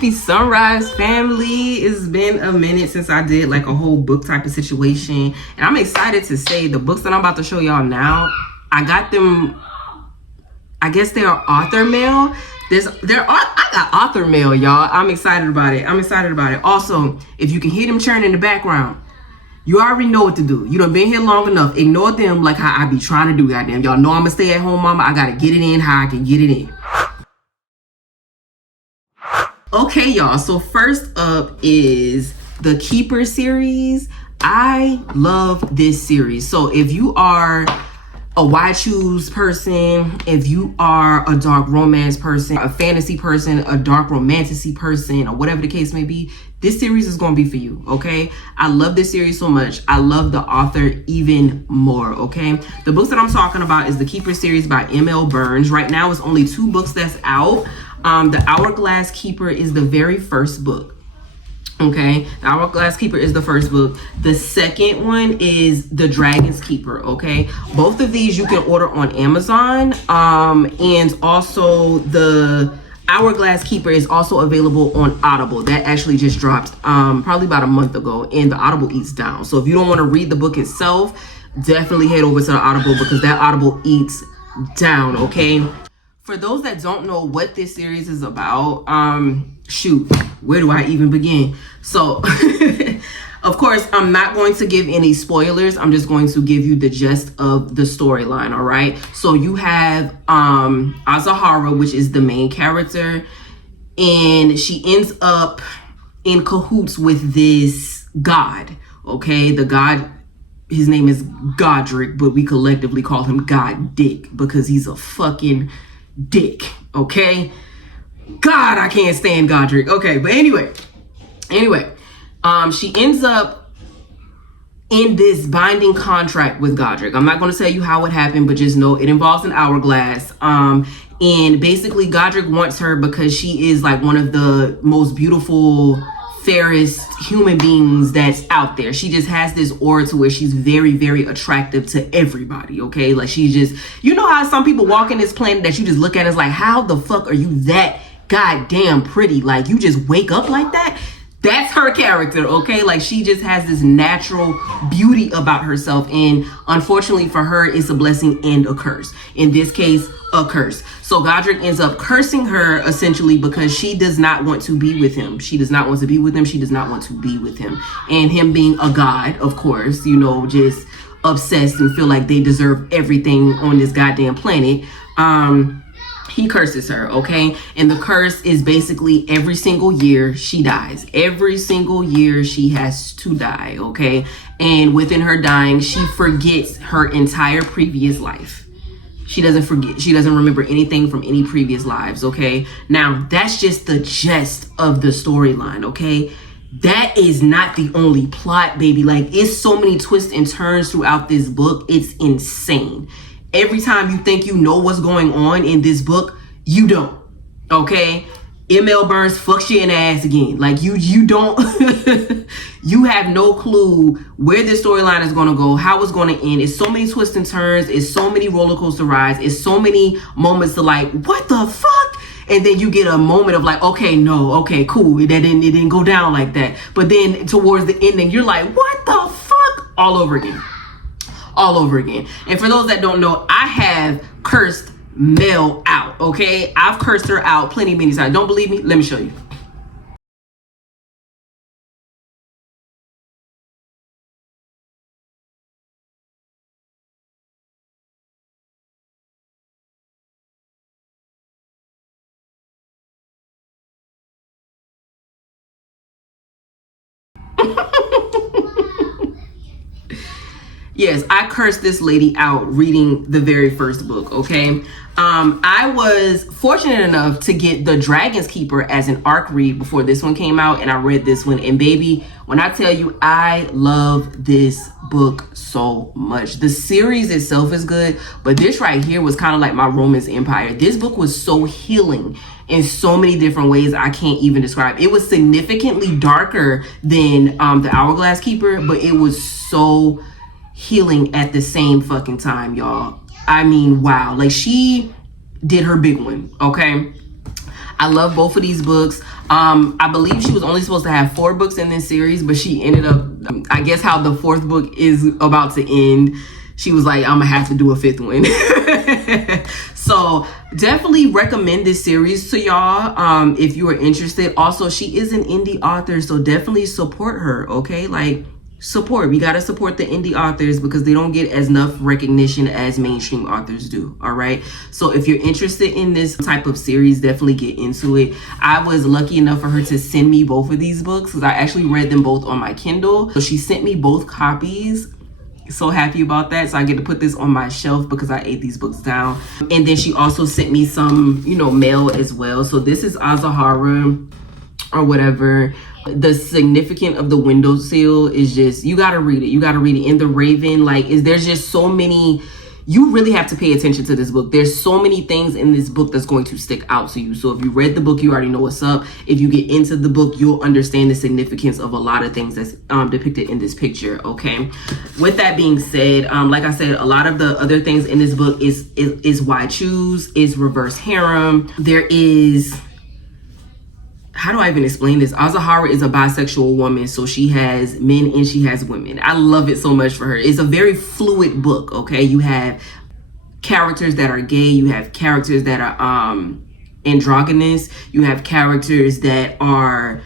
Happy sunrise, family. It's been a minute since I did like a whole book type of situation, and I'm excited to say the books that I'm about to show y'all now, I got them, I guess they're author mail. I got author mail, y'all. I'm excited about it. Also, if you can hear them churning in the background, you already know what to do. You done been here long enough. Ignore them like how I be trying to do, goddamn. Y'all know I'm a stay-at-home mama. I gotta get it in how I can get it in. Okay, y'all. So first up is the Keeper series. I love this series. So if you are a why choose person, if you are a dark romance person, a fantasy person, a dark romanticy person, or whatever the case may be, this series is going to be for you, okay? I love this series so much. I love the author even more, okay? The books that I'm talking about is the Keeper series by M.L. Burns. Right now, it's only 2 books that's out. The Hourglass Keeper is the very first book. Okay, the Hourglass Keeper is the first book. The second one is The Dragon's Keeper. Okay, both of these you can order on Amazon. And also the Hourglass Keeper is also available on Audible. That actually just dropped probably about a month ago, and the Audible eats down. So if you don't want to read the book itself, definitely head over to the Audible because that Audible eats down. Okay. For those that don't know what this series is about, shoot, where do I even begin? So, of course, I'm not going to give any spoilers. I'm just going to give you the gist of the storyline, all right? So you have Azahara, which is the main character, and she ends up in cahoots with this god, okay? The god, his name is Godric, but we collectively call him God Dick because he's a fucking dick, okay? God, I can't stand Godric. Okay, but anyway, she ends up in this binding contract with Godric. I'm not going to tell you how it happened, but just know it involves an hourglass. And basically Godric wants her because she is like one of the most beautiful, fairest human beings that's out there. She just has this aura to where she's very, very attractive to everybody, okay? Like she's just, you know how some people walk in this planet that you just look at as like, how the fuck are you that goddamn pretty? Like you just wake up like that? That's her character, okay? Like she just has this natural beauty about herself, and unfortunately for her, it's a blessing and a curse. In this case, a curse. So Godric ends up cursing her essentially because she does not want to be with him. She does not want to be with him. She does not want to be with him. And him being a god, of course, you know, just obsessed and feel like they deserve everything on this goddamn planet. He curses her, okay? And the curse is basically every single year she dies. Every single year she has to die, okay? And within her dying, she forgets her entire previous life. She doesn't forget. She doesn't remember anything from any previous lives, okay? Now, that's just the gist of the storyline, okay? That is not the only plot, baby. Like, it's so many twists and turns throughout this book. It's insane. Every time you think you know what's going on in this book, you don't, okay? M.L. Burns fucks you in the ass again. Like, you don't, you have no clue where this storyline is going to go, how it's going to end. It's so many twists and turns. It's so many roller coaster rides. It's so many moments of like, what the fuck? And then you get a moment of like, okay, no, okay, cool. It didn't go down like that. But then towards the ending, you're like, what the fuck? All over again. And for those that don't know, I have cursed Mel out, okay? I've cursed her out plenty many times. Don't believe me? Let me show you. Yes, I cursed this lady out reading the very first book, okay? I was fortunate enough to get The Dragon's Keeper as an ARC read before this one came out, and I read this one. And baby, when I tell you, I love this book so much. The series itself is good, but this right here was kind of like my Romance Empire. This book was so healing in so many different ways I can't even describe. It was significantly darker than The Hourglass Keeper, but it was so healing at the same fucking time, y'all. I mean, wow. Like, she did her big one, okay? I love both of these books. I believe she was only supposed to have 4 books in this series, but she ended up, I guess how the 4th book is about to end, she was like, I'm gonna have to do a 5th one. So definitely recommend this series to y'all if you are interested. Also, she is an indie author, so definitely support her, okay? Like, support. We got to support the indie authors because they don't get as enough recognition as mainstream authors do. All right. So if you're interested in this type of series, definitely get into it. I was lucky enough for her to send me both of these books because I actually read them both on my Kindle. So she sent me both copies. So happy about that. So I get to put this on my shelf because I ate these books down. And then she also sent me some, mail as well. So this is Azahara or whatever. The significance of the windowsill is just, you got to read it. You got to read it. In The Raven, there's just so many, you really have to pay attention to this book. There's so many things in this book that's going to stick out to you. So if you read the book, you already know what's up. If you get into the book, you'll understand the significance of a lot of things that's depicted in this picture. Okay. With that being said, like I said, a lot of the other things in this book is why choose, is reverse harem. There is, how do I even explain this? Azahara is a bisexual woman, so she has men and she has women. I love it so much for her. It's a very fluid book, okay? You have characters that are gay. You have characters that are androgynous. You have characters that are...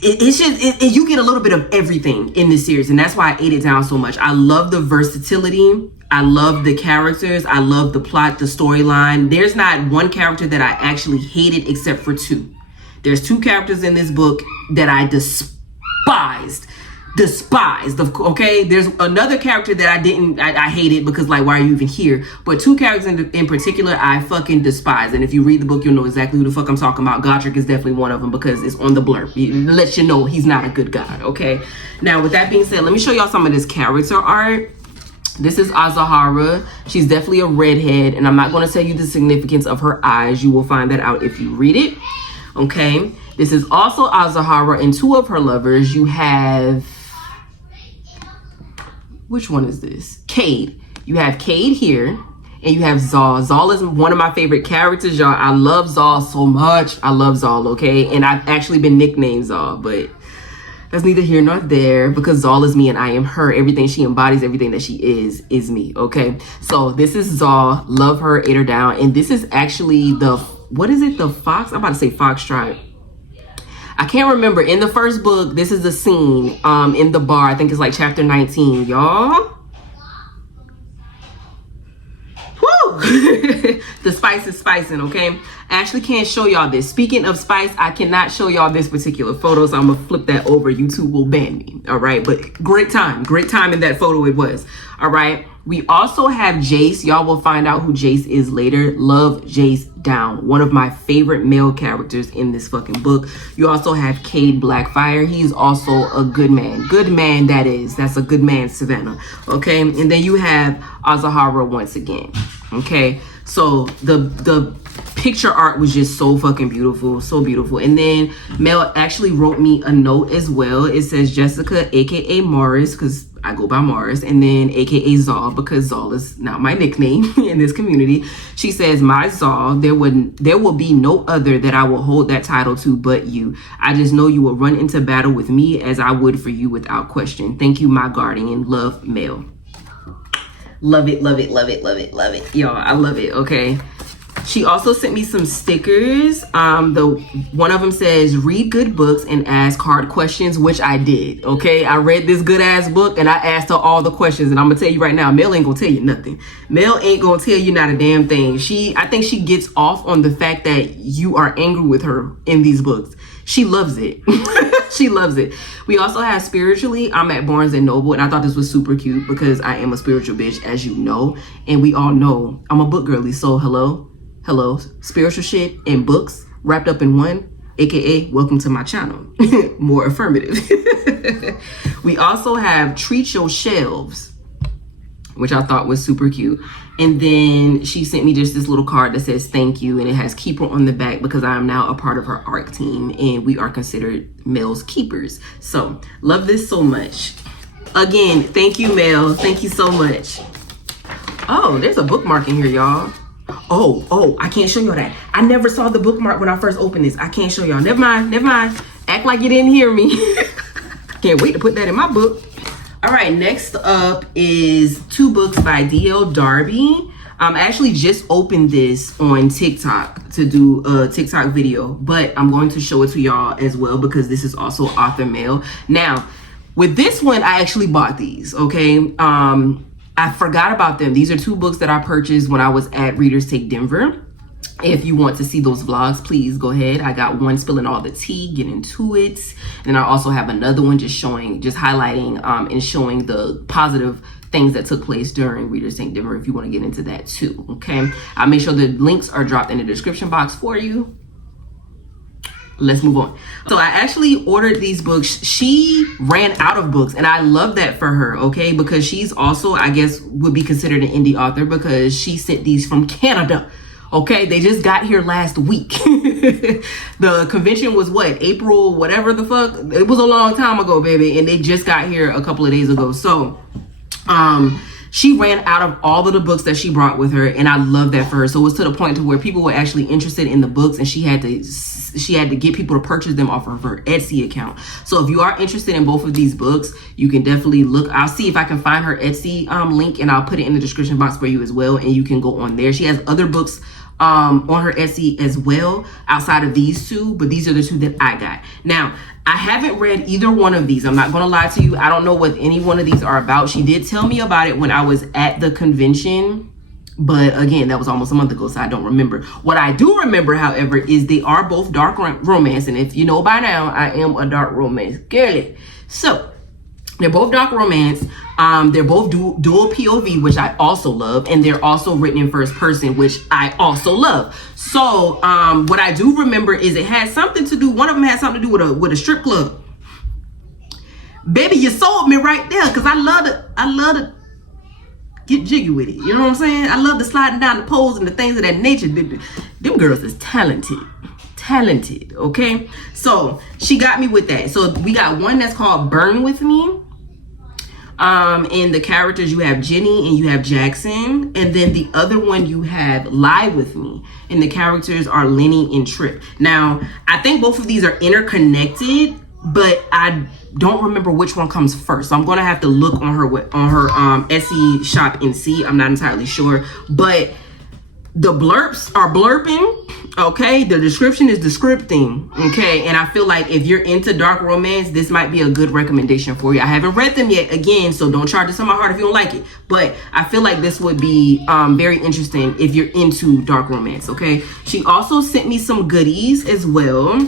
you get a little bit of everything in this series, and that's why I ate it down so much. I love the versatility. I love the characters. I love the plot, the storyline. There's not one character that I actually hated except for 2. There's 2 characters in this book that I despised, okay? There's another character that I hated because, like, why are you even here? But 2 characters in particular I fucking despise. And if you read the book, you'll know exactly who the fuck I'm talking about. Godric is definitely one of them because it's on the blurb. It lets you know he's not a good god, okay? Now, with that being said, let me show y'all some of this character art. This is Azahara. She's definitely a redhead, and I'm not going to tell you the significance of her eyes. You will find that out if you read it, okay? This is also Azahara and 2 of her lovers. You have... which one is this? Cade. You have Cade here, and you have Zal. Zal is one of my favorite characters, y'all. I love Zal so much. I love Zal, okay? And I've actually been nicknamed Zal, but that's neither here nor there because Zal is me and I am her. Everything she embodies, everything that she is me, okay? So this is Zal. Love her, ate her down. And this is actually the, what is it? The fox? I'm about to say foxtrot. I can't remember. In the first book, this is the scene in the bar. I think it's like chapter 19, y'all. Woo! The spice is spicing, okay? I actually can't show y'all this. Speaking of spice, I cannot show y'all this particular photo, so I'm gonna flip that over. YouTube will ban me, all right? But great time in that photo it was, all right? We also have Jace. Y'all will find out who Jace is later. Love Jace down. One of my favorite male characters in this fucking book. You also have Cade Blackfire. He's also a good man. Good man, that is. That's a good man, Savannah. Okay? And then you have Azahara once again. Okay? So the picture art was just so fucking beautiful. So beautiful. And then Mel actually wrote me a note as well. It says Jessica, aka Morris, because I go by Morris, and then aka Zal, because Zal is now my nickname in this community. She says, my Zal, there will be no other that I will hold that title to but you. I just know you will run into battle with me as I would for you without question. Thank you, my guardian. Love, Mel. Love it, love it, love it, love it, love it. Y'all, I love it, okay? She also sent me some stickers. One of them says, read good books and ask hard questions, which I did, okay? I read this good ass book and I asked her all the questions, and I'm gonna tell you right now, Mel ain't gonna tell you nothing. Mel ain't gonna tell you not a damn thing. I think she gets off on the fact that you are angry with her in these books. She loves it. She loves it. We also have spiritually. I'm at Barnes and Noble, and I thought this was super cute because I am a spiritual bitch, as you know, and we all know I'm a book girly. So hello, spiritual shit and books wrapped up in one, aka welcome to my channel. More affirmative. We also have Treat Your Shelves, which I thought was super cute. And then she sent me just this little card that says thank you, and it has keeper on the back because I am now a part of her ARC team and we are considered Mel's keepers. So love this so much. Again, thank you, Mel. Thank you so much. Oh, there's a bookmark in here, y'all. Oh, I can't show y'all that. I never saw the bookmark when I first opened this. I can't show y'all. Never mind. Act like you didn't hear me. Can't wait to put that in my book. All right, next up is 2 books by D.L. Darby. I actually just opened this on TikTok to do a TikTok video, but I'm going to show it to y'all as well because this is also author mail. Now, with this one, I actually bought these, okay? I forgot about them. These are 2 books that I purchased when I was at Readers Take Denver. If you want to see those vlogs, please go ahead. I got one spilling all the tea, get into it. And I also have another one just highlighting and showing the positive things that took place during Readers Take Denver if you want to get into that too, okay? I'll make sure the links are dropped in the description box for you. Let's move on. So I actually ordered these books. She ran out of books and I love that for her, okay? Because she's also, I guess, would be considered an indie author because she sent these from Canada. Okay, they just got here last week. The convention was what, April, whatever the fuck? It was a long time ago, baby. And they just got here a couple of days ago. So, she ran out of all of the books that she brought with her. And I love that for her. So it was to the point to where people were actually interested in the books and she had to get people to purchase them off of her Etsy account. So if you are interested in both of these books, you can definitely look. I'll see if I can find her Etsy link and I'll put it in the description box for you as well. And you can go on there. She has other books on her Etsy as well outside of these 2, but these are the 2 that I got. Now, I haven't read either one of these. I'm not going to lie to you. I don't know what any one of these are about. She did tell me about it when I was at the convention, but again, that was almost a month ago, so I don't remember. What I do remember, however, is they are both dark romance, and if you know by now, I am a dark romance girly. So, they're both dark romance. They're both dual POV, which I also love. And they're also written in first person, which I also love. So what I do remember is it had something to do. One of them had something to do with a strip club. Baby, you sold me right there because I love to get jiggy with it. You know what I'm saying? I love the sliding down the poles and the things of that nature. Them girls is talented, okay? So she got me with that. So we got one that's called Burn With Me. And the characters, you have Jenny and you have Jackson. And then the other one you have Lie With Me. And the characters are Lenny and Trip. Now, I think both of these are interconnected, but I don't remember which one comes first. So I'm going to have to look on her Etsy shop and see. I'm not entirely sure. But the blurps are blurping. Okay, the description is descripting. Okay, and I feel like if you're into dark romance, this might be a good recommendation for you. I haven't read them yet, again, so don't charge this on my heart if you don't like it. But I feel like this would be very interesting if you're into dark romance. Okay, she also sent me some goodies as well.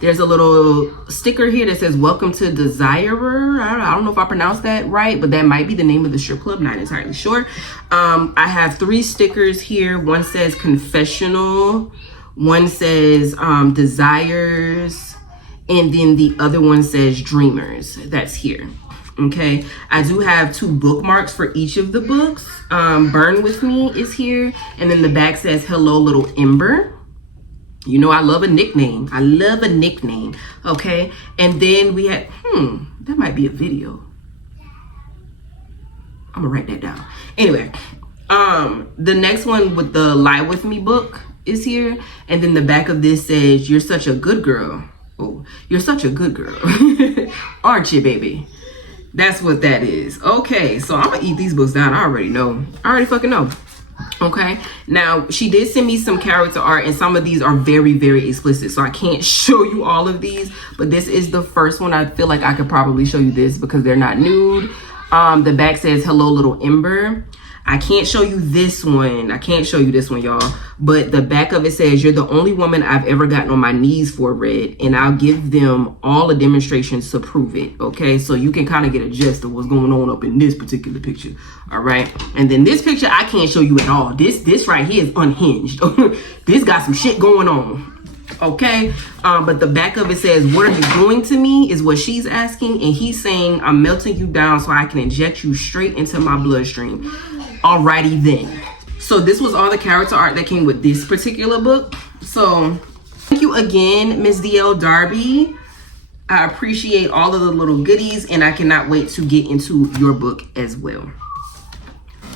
There's a little sticker here that says welcome to Desirer. I don't know if I pronounced that right, but that might be the name of the strip club, not entirely sure. I have 3 stickers here. One says confessional, one says desires, and then the other one says dreamers. That's here. Okay, I do have 2 bookmarks for each of the books. Burn With Me is here, and then the back says hello little Ember. You know, I love a nickname. Okay, and then we had that might be a video. I'm gonna write that down. Anyway, the next one with the Lie With Me book is here, and then the back of this says you're such a good girl. Oh, you're such a good girl. Aren't you, baby? That's what that is. Okay, so I'm gonna eat these books down. I already fucking know. Okay, now she did send me some character art, and some of these are very, very explicit, so I can't show you all of these, but this is the first one. I feel like I could probably show you this because they're not nude. The back says hello little Ember. I can't show you this one, y'all, but the back of it says you're the only woman I've ever gotten on my knees for, Red, and I'll give them all the demonstrations to prove it. Okay, so you can kind of get a gist of what's going on up in this particular picture. All right, and then this picture I can't show you at all. This right here is unhinged. This got some shit going on. Okay, but the back of it says what are you doing to me is what she's asking, and he's saying I'm melting you down so I can inject you straight into my bloodstream. Alrighty then. So this was all the character art that came with this particular book. So thank you again, Miss D.L. Darby. I appreciate all of the little goodies, and I cannot wait to get into your book as well.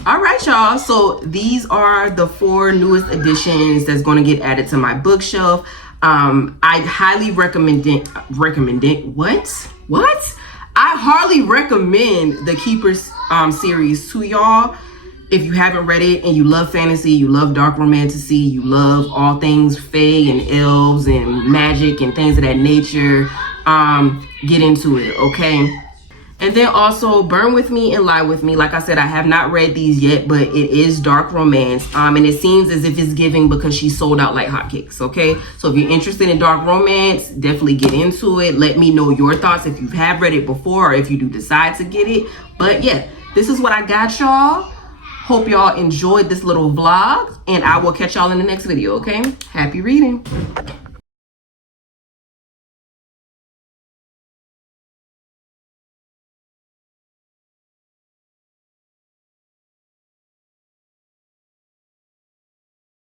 All right, y'all. So these are the 4 newest additions that's going to get added to my bookshelf. I highly recommend it. What? I hardly recommend the Keepers series to y'all. If you haven't read it and you love fantasy, you love dark romantasy, you love all things fae and elves and magic and things of that nature, get into it, okay? And then also Burn With Me and Lie With Me. Like I said, I have not read these yet, but it is dark romance. And it seems as if it's giving because she sold out like hotcakes, okay? So if you're interested in dark romance, definitely get into it. Let me know your thoughts if you have read it before or if you do decide to get it. But yeah, this is what I got, y'all. Hope y'all enjoyed this little vlog, and I will catch y'all in the next video, okay? Happy reading.